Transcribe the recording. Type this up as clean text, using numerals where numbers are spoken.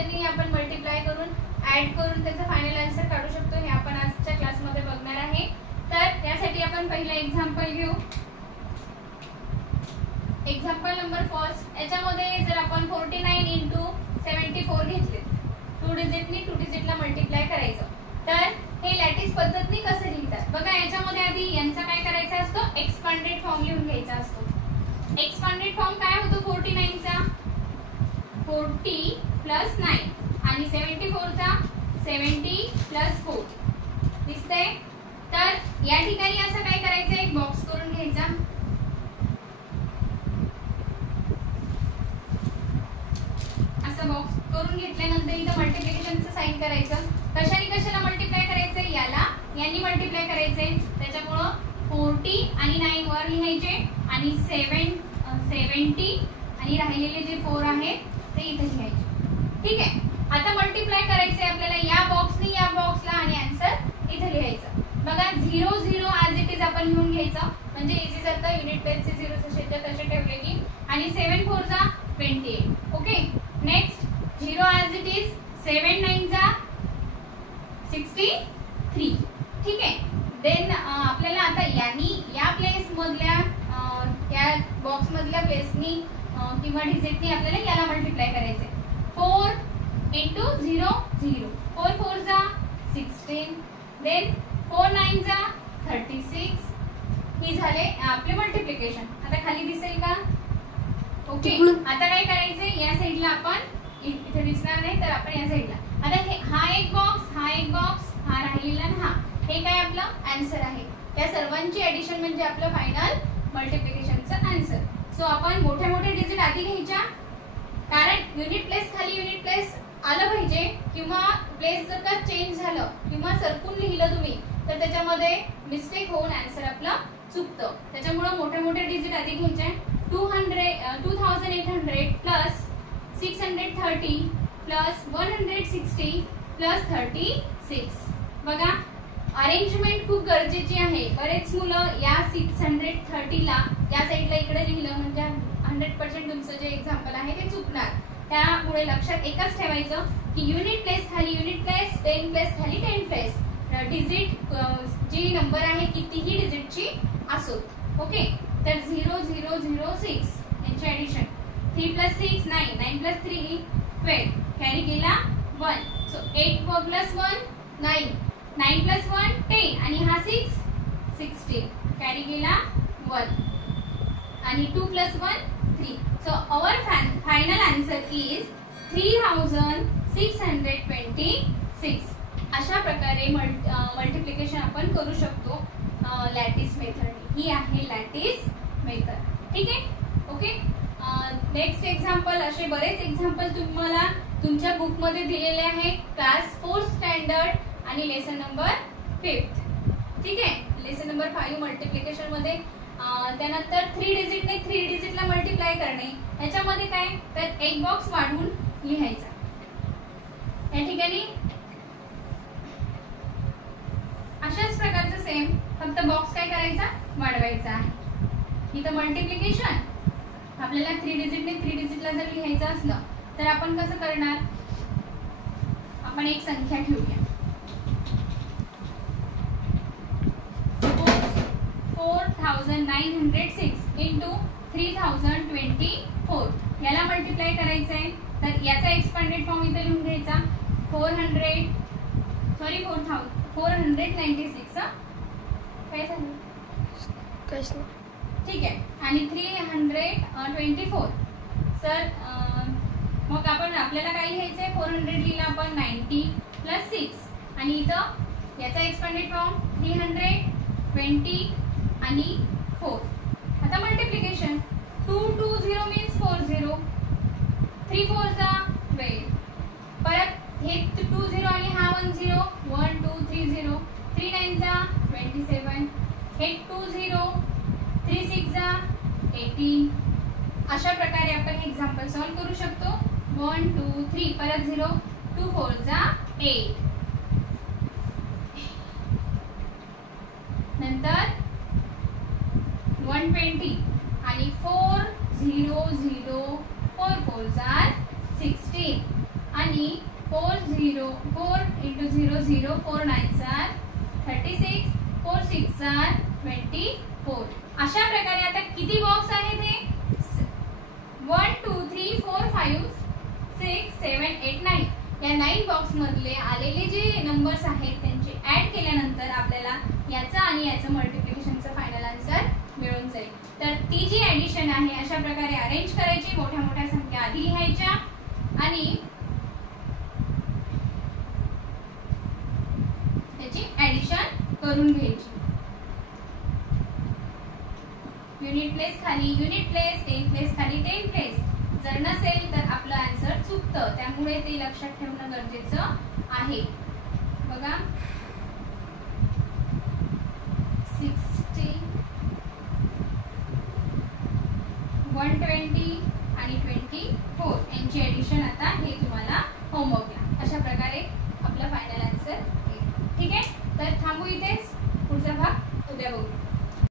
पद्धतीने आपण मल्टिप्लाय करून ऍड करून त्याचा फायनल आन्सर काढू शकतो, हे आपण आजच्या क्लासमध्ये बघणार आहे. तर यासाठी आपण पहिला एक्झाम्पल घेऊ. Example number first. याच्यामध्ये जर आपण 49 इंटू 74 घेतले, 2 डिजिटनी 2 डिजिटला मल्टिप्लाय करायचं, तर हे लॅटिस पद्धतीने कसं लिहितात बघा. याच्यामध्ये आधी यांचा काय करायचा असतो, एक्सपांडेड फॉर्म लिहून घ्यायचा असतो. एक्सपांडेड फॉर्म काय होतो 49 चा 40 प्लस 9 आणि 74 चा 70 प्लस 4 दिसतंय. तर या ठिकाणी असं काय करायचं, एक बॉक्स करून घ्यायचा. असं बॉक्स करून घेतल्यानंतर इथं मल्टिप्लिकेशनचं साइन करायचं. कशाला मल्टिप्लाय करायचंय, याला यांनी मल्टिप्लाय करायचंय, त्याच्यामुळं 40 आणि 9 वर लिहायचे आणि 70 आणि राहिलेले जे 4 आहे ते इथे लिहायचे. ठीक आहे. आता मल्टिप्लाय करायचंय आपल्याला या बॉक्सनी या बॉक्सला आणि आन्सर इथे लिहायचं. बघा 0 0 ॲज इट इज आपण लिहून घ्यायचं, म्हणजे इझी जातं. युनिट प्लेसचे 0 जसे तसे ठेवले की. आणि 7 4 चा 28. Okay. Next 0 as it is, 7 9 चा 63. ठीक आहे. देन आपल्याला आता यांनी या प्लेस मधल्या या बॉक्स मधल्या प्लेसनी किंवा डिजिटनी आपल्याला याला मल्टिप्लाय करायचंय. 4 इंटू 0 0, 4 4 चा 16, देन 4 9 चा 36. ही झाले आपले मल्टिप्लिकेशन. आता खाली दिसेल का? ओके. आता काय करायचंय, या साईडला आपण इथे दिसणार नाही, तर आपण या साईडला आता हा एक बॉक्स, हा एक बॉक्स, हा राहिलेला आणि हा, हे काय आपलं आन्सर आहे. त्या सर्वांची ऍडिशन म्हणजे आपलं फायनल मल्टिप्लिकेशनचं आन्सर. सो आपण मोठ्या मोठ्या डिजिट आधी घ्यायच्या, कारण युनिट प्लेस खाली युनिट प्लेस आलं पाहिजे, किंवा प्लेस जर का चेंज झालं किंवा सरकून लिहिलं तुम्ही तर त्याच्यामध्ये मिस्टेक होऊन आन्सर आपलं चुकतं. त्याच्यामुळे मोठ्या मोठ्या डिजिट आधी घ्यायचे. 2800 प्लस 630 प्लस 160 प्लस 36. बघा अरेंजमेंट खूप गरजेची आहे. बरेच मुलं या 630 ला या साईडला इकडे लिहिलं म्हणजे 100% तुमचं जे एक्झाम्पल आहे ते चुकणार. त्यामुळे लक्षात एकच ठेवायचं की युनिट प्लेस खाली युनिट प्लेस, 10 प्लेस खाली 10 प्लेस, डिजिट जी नंबर आहे कितीही डिजिटची असो. ओके. तर 0 0 0 6 यांची ऍडिशन, 3 प्लस 6 9, 9 प्लस 3 12, कॅरी केला 1. सो 8 प्लस 1 9, 9 प्लस 1 10 आणि हा 6 16, कॅरी केला 1 आणि 2 plus 1 3. So our final answer is 3626. अशा प्रकारे मल्टिप्लिकेशन आपण करू शकतो लॅटिस मेथड. ही आहे लॅटिस मेथड. ठीक आहे. ओके. नेक्स्ट एक्झाम्पल, असे बरेच एक्झाम्पल तुम्हाला तुमच्या बुक मध्ये दिलेले आहे. क्लास 4 स्टँडर्ड आणि लेसन नंबर 5. ठीक आहे. लेसन नंबर 5 मल्टिप्लिकेशन मध्ये. त्यानंतर 3 डिजिटने 3 डिजिटला मल्टिप्लाय करणे. याच्यामध्ये काय, तर एक बॉक्स वाढवून लिहायचा. या ठिकाणी अशाच प्रकारचं सेम, फक्त बॉक्स काय करायचा, वाढवायचा आहे. इथं मल्टिप्लिकेशन आपल्याला 3 डिजिटने 3 डिजिटला जर लिहायचं असलं तर आपण कसं करणार, आपण एक संख्या ठेवूया. 4906 इंटू 3024 याला मल्टिप्लाय करायचंय. तर याचा एक्सपांडेड फॉर्म इथे लिहून घ्यायचा. 496 काय झालं, ठीक आहे. आणि 324. सर मग आपण आपल्याला काय लिहायचंय, 400 लिहिला आपण 90 प्लस 6 आणि इथं याचा एक्सपांडेड फॉर्म 320 आणि 4. आता मल्टिप्लिकेशन 2 2 0 मीन्स 40, 3 4 चा 12, परत हे 2 0 आणि हा 1 0, 1 2 3 0, 3 9 चा 27, हे 2 0, 3 6 चा 18. अशा प्रकारे आपण एक्झाम्पल सॉल्व करू शकतो. 1 2 3 परत 0, 2 4 चा 8, नंतर 120 आणि 4 0 0 4 4 जार 16. आणि 4 into 0 0 4 9s are 36 4 6 are 24. अशा प्रकारे आता किती बॉक्स आहेत हे 1 2 3 4 5 6 7 8 9 या 9 बॉक्स मधले आलेले जे नंबर्स आहेत त्यांचे ऍड केल्यानंतर आपल्याला याचा आणि याचं मल्टिप्लिकेशनचं फायनल आन्सर मिळून जाईल. तर ती जी ऍडिशन आहे अशा प्रकारे अरेंज करायची, मोठ्या मोठ्या संख्या आधी लिहायच्या आणि त्याची ऍडिशन करून घ्यायची. युनिट प्लेस खाली युनिट प्लेस, 10 प्लेस खाली 10 प्लेस. जर नसेल तर आपलं आन्सर चुकतं, त्यामुळे ते लक्षात ठेवणं गरजेचं आहे. बघा 60 120 आणि 24 यांची ऍडिशन आता हे तुम्हाला होमवर्कला अशा प्रकारे आपला फायनल आन्सर येईल. ठीक आहे, तर थांबू इथेच, पुढचा भाग उद्या बघू.